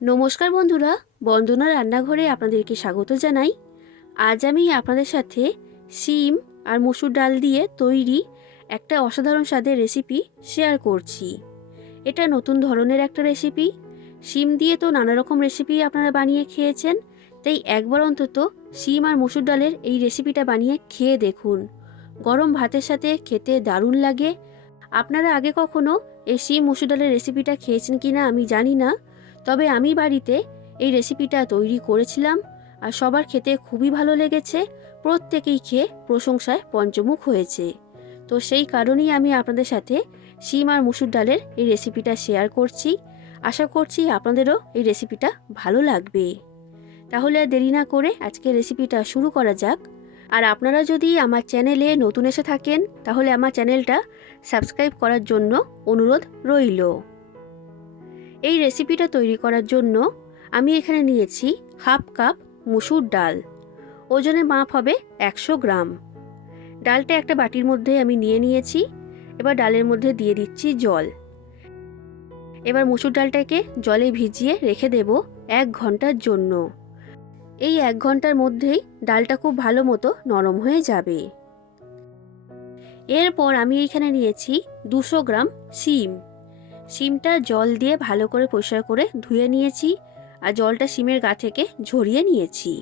নমস্কার বন্ধুরা, বন্দনা রান্নাঘরে আপনাদেরকে স্বাগত জানাই। আজ আমি আপনাদের সাথে শিম আর মসুর ডাল দিয়ে তৈরি একটা অসাধারণ স্বাদের রেসিপি শেয়ার করছি। এটা নতুন ধরনের একটা রেসিপি। শিম দিয়ে তো নানা রকম রেসিপি আপনারা বানিয়ে খেয়েছেন, তাই একবার অন্তত শিম আর মসুর ডালের এই রেসিপিটা বানিয়ে খেয়ে দেখুন। গরম ভাতের সাথে খেতে দারুণ লাগে। আপনারা আগে কখনো এই শিম মসুর ডালের রেসিপিটা খেয়েছেন কিনা আমি জানি না, তবে আমি বাড়িতে এই রেসিপিটা তৈরি করেছিলাম আর সবার খেতে খুবই ভালো লেগেছে। প্রত্যেকেই খেয়ে প্রশংসায় পঞ্চমুখ হয়েছে। তো সেই কারণেই আমি আপনাদের সাথে শিম আর মসুর ডালের এই রেসিপিটা শেয়ার করছি। আশা করছি আপনাদেরও এই রেসিপিটা ভালো লাগবে। তাহলে আর দেরি না করে আজকে রেসিপিটা শুরু করা যাক। আর আপনারা যদি আমার চ্যানেলে নতুন এসে থাকেন তাহলে আমার চ্যানেলটা সাবস্ক্রাইব করার জন্য অনুরোধ রইল। এই রেসিপিটা তৈরি করার জন্য আমি এখানে নিয়েছি হাফ কাপ মসুর ডাল। ওজনে মাপ হবে 100 গ্রাম। ডালটা একটা বাটির মধ্যে আমি নিয়ে নিয়েছি। এবার ডালের মধ্যে দিয়ে দিচ্ছি জল। এবার মসুর ডালটাকে জলে ভিজিয়ে রেখে দেব 1 ঘন্টার জন্য। এই 1 ঘন্টার মধ্যেই ডালটা খুব ভালো মতো নরম হয়ে যাবে। এরপর আমি এখানে নিয়েছি 200 গ্রাম শিম। শিমটা জল দিয়ে ভালো করে পরিষ্কার করে ধুয়ে নিয়েছি আর জলটা শিমের গা থেকে ঝরিয়ে নিয়েছি।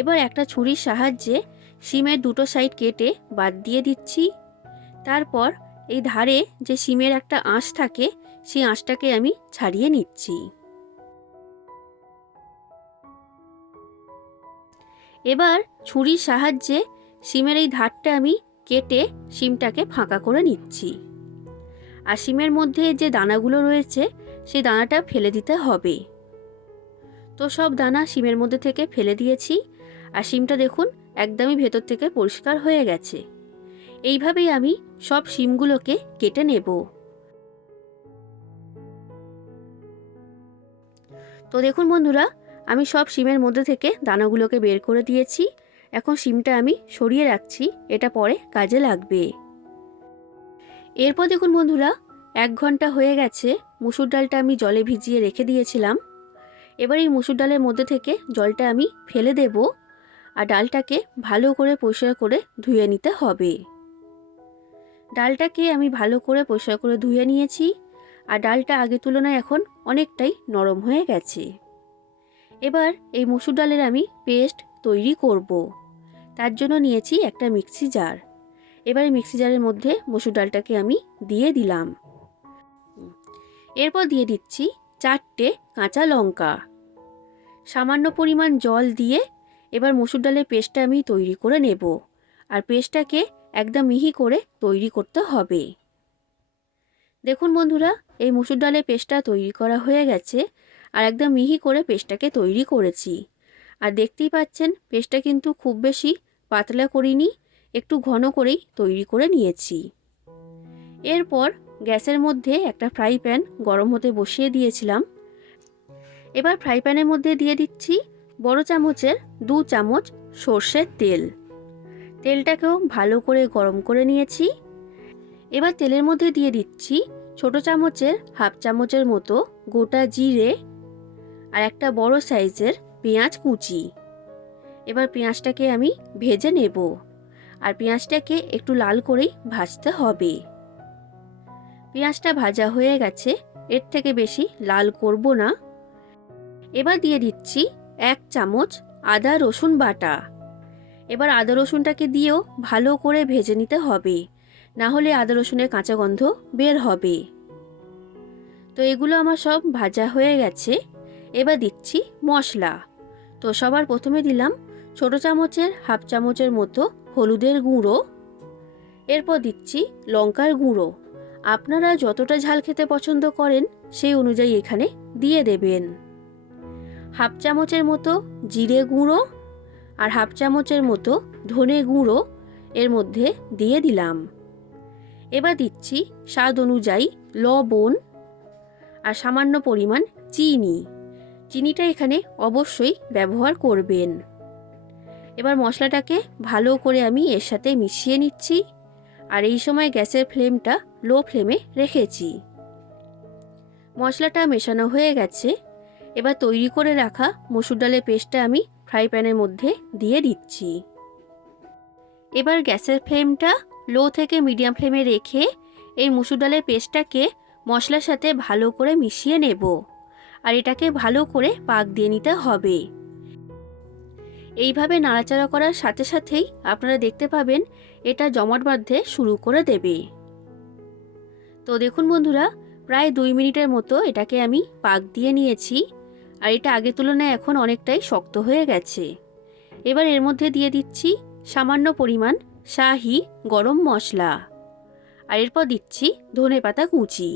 এবার একটা ছুরির সাহায্যে শিমের দুটো সাইড কেটে বাদ দিয়ে দিচ্ছি। তারপর এই ধারে যে শিমের একটা আঁশ থাকে সেই আঁশটাকে আমি ছাড়িয়ে নিচ্ছি। এবার ছুরির সাহায্যে শিমের এই ধারটা আমি কেটে শিমটাকে ফাঁকা করে নিচ্ছি। আর শিমের মধ্যে যে দানাগুলো রয়েছে সেই দানাটা ফেলে দিতে হবে। তো সব দানা শিমের মধ্যে থেকে ফেলে দিয়েছি আর শিমটা দেখুন একদমই ভেতর থেকে পরিষ্কার হয়ে গেছে। এইভাবেই আমি সব শিমগুলোকে কেটে নেব। তো দেখুন বন্ধুরা, আমি সব শিমের মধ্যে থেকে দানাগুলোকে বের করে দিয়েছি। এখন শিমটা আমি সরিয়ে রাখছি, এটা পরে কাজে লাগবে। এরপর দেখুন বন্ধুরা, 1 ঘন্টা হয়ে গেছে মসুর ডালটা আমি জলে ভিজিয়ে রেখে দিয়েছিলাম। এবার এই মসুর ডালের মধ্যে থেকে জলটা আমি ফেলে দেব আর ডালটাকে ভালো করে পরিষ্কার করে ধুয়ে নিতে হবে। ডালটাকে আমি ভালো করে পরিষ্কার করে ধুয়ে নিয়েছি আর ডালটা আগের তুলনায় এখন অনেকটাই নরম হয়ে গেছে। এবার এই মসুর ডালের আমি পেস্ট তৈরি করব। তার জন্য নিয়েছি একটা মিক্সি জার। এবার এই মিক্সি জারের মধ্যে মসুর ডালটাকে আমি দিয়ে দিলাম। এরপর দিয়ে দিচ্ছি 4টে কাঁচা লঙ্কা। সামান্য পরিমাণ জল দিয়ে এবার মসুর ডালের পেস্টটা আমি তৈরি করে নেব। আর পেস্টটাকে একদম মিহি করে তৈরি করতে হবে। দেখুন বন্ধুরা, এই মসুর ডালের পেস্টটা তৈরি করা হয়ে গেছে আর একদম মিহি করে পেস্টটাকে তৈরি করেছি। আর দেখতেই পাচ্ছেন পেস্টটা কিন্তু খুব বেশি পাতলা করিনি, একটু ঘন করেই তৈরি করে নিয়েছি। এরপর গ্যাসের মধ্যে একটা ফ্রাই প্যান গরম হতে বসিয়ে দিয়েছিলাম। এবার ফ্রাই প্যানের মধ্যে দিয়ে দিচ্ছি বড় চামচের 2 চামচ সর্ষের তেল। তেলটাকেও ভালো করে গরম করে নিয়েছি। এবার তেলের মধ্যে দিয়ে দিচ্ছি ছোট চামচের হাফ চামচের মতো গোটা জিরে আর একটা বড় সাইজের পেঁয়াজ কুচি। এবার পেঁয়াজটাকে আমি ভেজে নেব আর পেঁয়াজটাকে একটু লাল করেই ভাজতে হবে। পেঁয়াজটা ভাজা হয়ে গেছে, এর থেকে বেশি লাল করব না। এবার দিয়ে দিচ্ছি 1 চামচ আদা রসুন বাটা। এবার আদা রসুনটাকে দিয়েও ভালো করে ভেজে নিতে হবে, না হলে আদা রসুনের কাঁচা গন্ধ বের হবে। তো এগুলো আমার সব ভাজা হয়ে গেছে। এবার দিচ্ছি মশলা। তো সবার প্রথমে দিলাম ছোট চামচের হাফ চামচের মতো হলুদের গুঁড়ো। এরপর দিচ্ছি লঙ্কার গুঁড়ো। আপনারা যতটা ঝাল খেতে পছন্দ করেন সেই অনুযায়ী এখানে দিয়ে দেবেন। হাফ চামচের মতো জিরে গুঁড়ো আর হাফ চামচের মতো ধনে গুঁড়ো এর মধ্যে দিয়ে দিলাম। এবার দিচ্ছি স্বাদ অনুযায়ী লবণ আর সামান্য পরিমাণ চিনি। চিনিটা এখানে অবশ্যই ব্যবহার করবেন। এবার মশলাটাকে ভালো করে আমি এর সাথে মিশিয়ে নিচ্ছি আর এই সময় গ্যাসের ফ্লেমটা লো ফ্লেমে রেখেছি। মশলাটা মেশানো হয়ে গেছে। এবার তৈরি করে রাখা মসুর ডালের পেস্টটা আমি ফ্রাই প্যানের মধ্যে দিয়ে দিচ্ছি। এবার গ্যাসের ফ্লেমটা লো থেকে মিডিয়াম ফ্লেমে রেখে এই মসুর ডালের পেস্টটাকে মশলার সাথে ভালো করে মিশিয়ে নেব। আর এটাকে ভালো করে পাক দিয়ে নিতে হবে। এইভাবে নাড়াচাড়া করার সাথে সাথেই আপনারা দেখতে পাবেন এটা জমাট বাঁধতে শুরু করে দেবে। তো দেখুন বন্ধুরা, প্রায় 2 মিনিটের মতো এটাকে আমি পাক দিয়ে নিয়েছি। আর এটা আগের তুলনায় এখন অনেকটাই শক্ত হয়ে গেছে। এবার এর মধ্যে দিয়ে দিচ্ছি সামান্য পরিমাণ শাহি গরম মশলা। আর এরপর দিচ্ছি ধনেপাতা কুচি।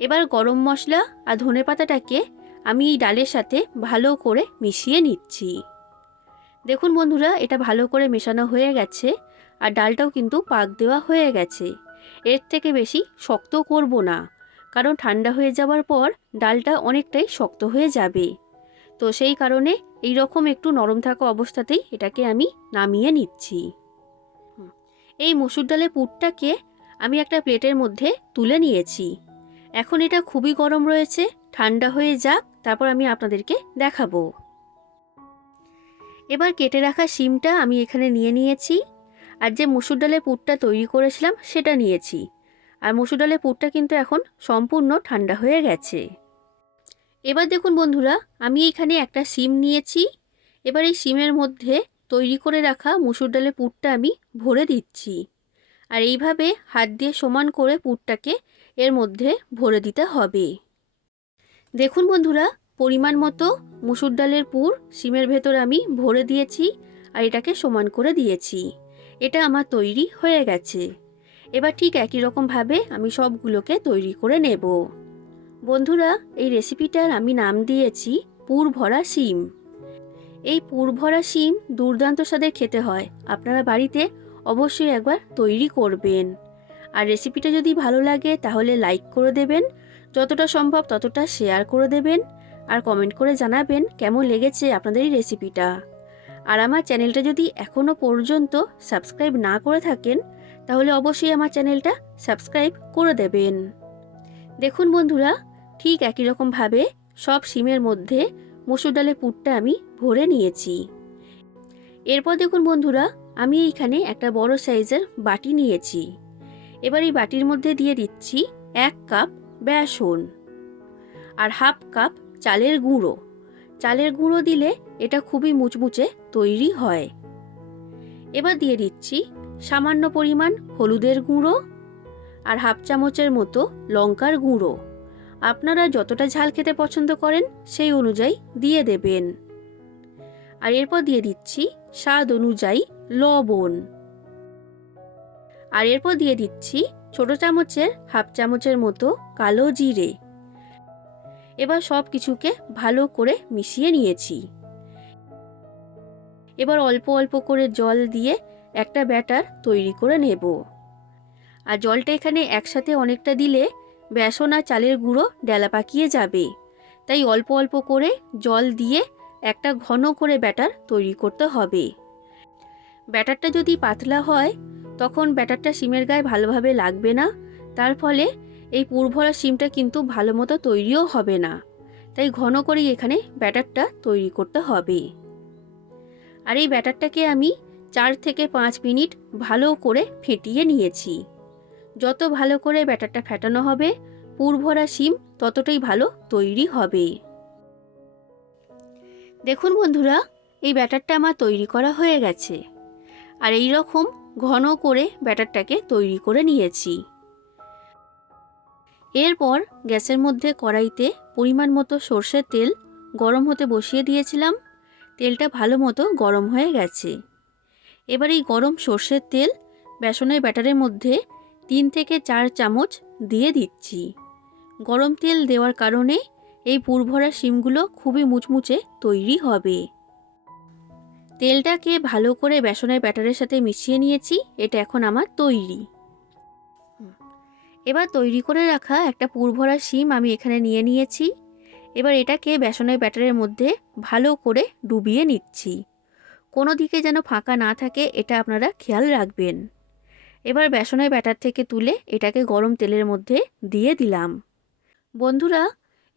এবার গরম মশলা আর ধনেপাতাটাকে আমি এই ডালের সাথে ভালো করে মিশিয়ে নিচ্ছি। দেখুন বন্ধুরা, এটা ভালো করে মেশানো হয়ে গেছে আর ডালটাও কিন্তু পাক দেওয়া হয়ে গেছে। এর থেকে বেশি শক্ত করব না, কারণ ঠান্ডা হয়ে যাওয়ার পর ডালটা অনেকটাই শক্ত হয়ে যাবে। তো সেই কারণে এই রকম একটু নরম থাকা অবস্থাতেই এটাকে আমি নামিয়ে নিচ্ছি। এই মসুর ডালের পুরটাকে আমি একটা প্লেটের মধ্যে তুলে নিয়েছি। এখন এটা খুবই গরম রয়েছে, ঠান্ডা হয়ে যাক, তারপর আমি আপনাদেরকে দেখাবো। এবার কেটে রাখা শিমটা আমি এখানে নিয়ে নিয়েছি। আর যে মসুর ডালের পুরটা তৈরি করেছিলাম সেটা নিয়েছি। আর মসুর ডালের পুরটা কিন্তু এখন সম্পূর্ণ ঠান্ডা হয়ে গেছে। এবার দেখুন বন্ধুরা, আমি এখানে একটা শিম নিয়েছি। এবার এই শিমের মধ্যে তৈরি করে রাখা মসুর ডালের পুরটা আমি ভরে দিচ্ছি। আর এইভাবে হাত দিয়ে সমান করে পুরটাকে এর মধ্যে ভরে দিতে হবে। দেখুন বন্ধুরা, পরিমাণ মতো মসুর ডালের পুর শিমের ভেতর আমি ভরে দিয়েছি আর এটাকে সমান করে দিয়েছি। এটা আমার তৈরি হয়ে গেছে। এবার ঠিক একই রকমভাবে আমি সবগুলোকে তৈরি করে নেব। বন্ধুরা, এই রেসিপিটার আমি নাম দিয়েছি পুর ভরা শিম। এই পুর ভরা শিম দুর্দান্ত স্বাদের খেতে হয়। আপনারা বাড়িতে অবশ্যই একবার তৈরি করবেন। আর রেসিপিটা যদি ভালো লাগে তাহলে লাইক করে দেবেন, যতটা সম্ভব ততটা শেয়ার করে দেবেন, আর কমেন্ট করে জানাবেন কেমন লেগেছে আপনাদের এই রেসিপিটা। আর আমার চ্যানেলটা যদি এখনও পর্যন্ত সাবস্ক্রাইব না করে থাকেন তাহলে অবশ্যই আমার চ্যানেলটা সাবস্ক্রাইব করে দেবেন। দেখুন বন্ধুরা, ঠিক একই রকমভাবে সব শিমের মধ্যে মসুর ডালের পুরটা আমি ভরে নিয়েছি। এরপর দেখুন বন্ধুরা, আমি এইখানে একটা বড় সাইজের বাটি নিয়েছি। এবার এই বাটির মধ্যে দিয়ে দিচ্ছি 1 কাপ বেসন আর হাফ কাপ চালের গুঁড়ো। চালের গুঁড়ো দিলে এটা খুবই মুচমুচে তৈরি হয়। এবার দিয়ে দিচ্ছি সামান্য পরিমাণ হলুদের গুঁড়ো আর হাফ চামচের মতো লঙ্কার গুঁড়ো। আপনারা যতটা ঝাল খেতে পছন্দ করেন সেই অনুযায়ী দিয়ে দেবেন। আর এরপর দিয়ে দিচ্ছি স্বাদ অনুযায়ী লবণ। আর এরপর দিয়ে দিচ্ছি ছোট চামচের হাফ চামচের মতো কালো জিরে। এবার সব কিছুকে ভালো করে মিশিয়ে নিয়েছি। এবার অল্প অল্প করে জল দিয়ে একটা ব্যাটার তৈরি করে নেব। আর জলটা এখানে একসাথে অনেকটা দিলে বেসন আর চালের গুঁড়ো ডেলা পাকিয়ে যাবে। তাই অল্প অল্প করে জল দিয়ে একটা ঘন করে ব্যাটার তৈরি করতে হবে। ব্যাটারটা যদি পাতলা হয় তখন ব্যাটারটা শিমের গায়ে ভালোভাবে লাগবে না, তার ফলে এই পুর ভরা শিমটা কিন্তু ভালো মতো তৈরিও হবে না। তাই ঘন করেই এখানে ব্যাটারটা তৈরি করতে হবে। আর এই ব্যাটারটাকে আমি 4 থেকে 5 মিনিট ভালো করে ফেটিয়ে নিয়েছি। যত ভালো করে ব্যাটারটা ফেটানো হবে পুর ভরা শিম ততটাই ভালো তৈরি হবে। দেখুন বন্ধুরা, এই ব্যাটারটা আমার তৈরি করা হয়ে গেছে। আর এই রকম ঘন করে ব্যাটারটাকে তৈরি করে নিয়েছি। এরপর গ্যাসের মধ্যে কড়াইতে পরিমাণ মতো সর্ষের তেল গরম হতে বসিয়ে দিয়েছিলাম। তেলটা ভালো মতো গরম হয়ে গেছে। এবার এই গরম সর্ষের তেল বেসনের ব্যাটারের মধ্যে 3 থেকে 4 চামচ দিয়ে দিচ্ছি। গরম তেল দেওয়ার কারণে এই পুর ভরা শিমগুলো খুবই মুচমুচে তৈরি হবে। তেলটাকে ভালো করে বেসনের ব্যাটারের সাথে মিশিয়ে নিয়েছি। এটা এখন আমার তৈরি। এবার তৈরি করে রাখা একটা পুর ভরা শিম আমি এখানে নিয়ে নিয়েছি। এবার এটাকে বেসনের ব্যাটারের মধ্যে ভালো করে ডুবিয়ে নিচ্ছি। কোনো দিকে যেন ফাঁকা না থাকে এটা আপনারা খেয়াল রাখবেন। এবার বেসনের ব্যাটার থেকে তুলে এটাকে গরম তেলের মধ্যে দিয়ে দিলাম। বন্ধুরা,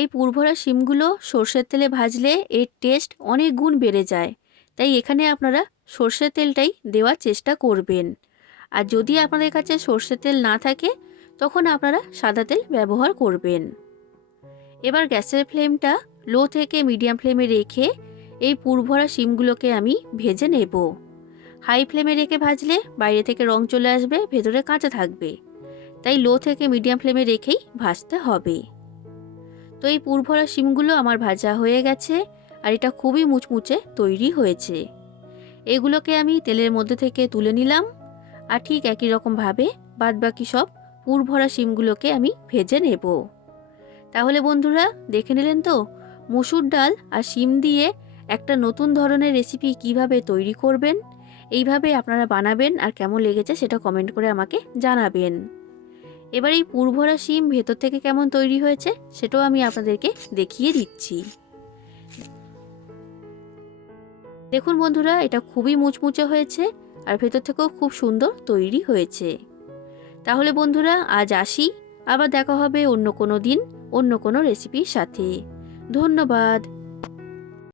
এই পুরভরা শিমগুলো সর্ষের তেলে ভাজলে এর টেস্ট অনেক গুণ বেড়ে যায়, তাই এখানে আপনারা সর্ষের তেলটাই দেওয়ার চেষ্টা করবেন। আর যদি আপনাদের কাছে সর্ষের তেল না থাকে তখন আপনারা সাদা তেল ব্যবহার করবেন। এবার গ্যাসের ফ্লেমটা লো থেকে মিডিয়াম ফ্লেমে রেখে এই পুরভরা শিমগুলোকে আমি ভেজে নেব। হাই ফ্লেমে রেখে ভাজলে বাইরে থেকে রং চলে আসবে, ভেতরে কাঁচা থাকবে, তাই লো থেকে মিডিয়াম ফ্লেমে রেখেই ভাজতে হবে। তো এই পুরভরা শিমগুলো আমার ভাজা হয়ে গেছে আর এটা খুবই মুচমুচে তৈরি হয়েছে। এগুলোকে আমি তেলের মধ্যে থেকে তুলে নিলাম আর ঠিক একই রকমভাবে বাদবাকি সব পুরভরা শিমগুলোকে আমি ভেজে নেব। তাহলে বন্ধুরা দেখে নিলেন তো মসুর ডাল আর শিম দিয়ে একটা নতুন ধরনের রেসিপি কিভাবে তৈরি করবেন। এইভাবে আপনারা বানাবেন আর কেমন লেগেছে সেটা কমেন্ট করে আমাকে জানাবেন। এবার এই পুরভরা শিম ভেতর থেকে কেমন তৈরি হয়েছে সেটাও আমি আপনাদেরকে দেখিয়ে দিচ্ছি। দেখুন বন্ধুরা, এটা খুবই মুচমুচে হয়েছে আর ভেতর থেকেও খুব সুন্দর তৈরি হয়েছে। তাহলে বন্ধুরা আজ আসি, আবার দেখা হবে অন্য কোনো দিন অন্য কোনো রেসিপির সাথে। ধন্যবাদ।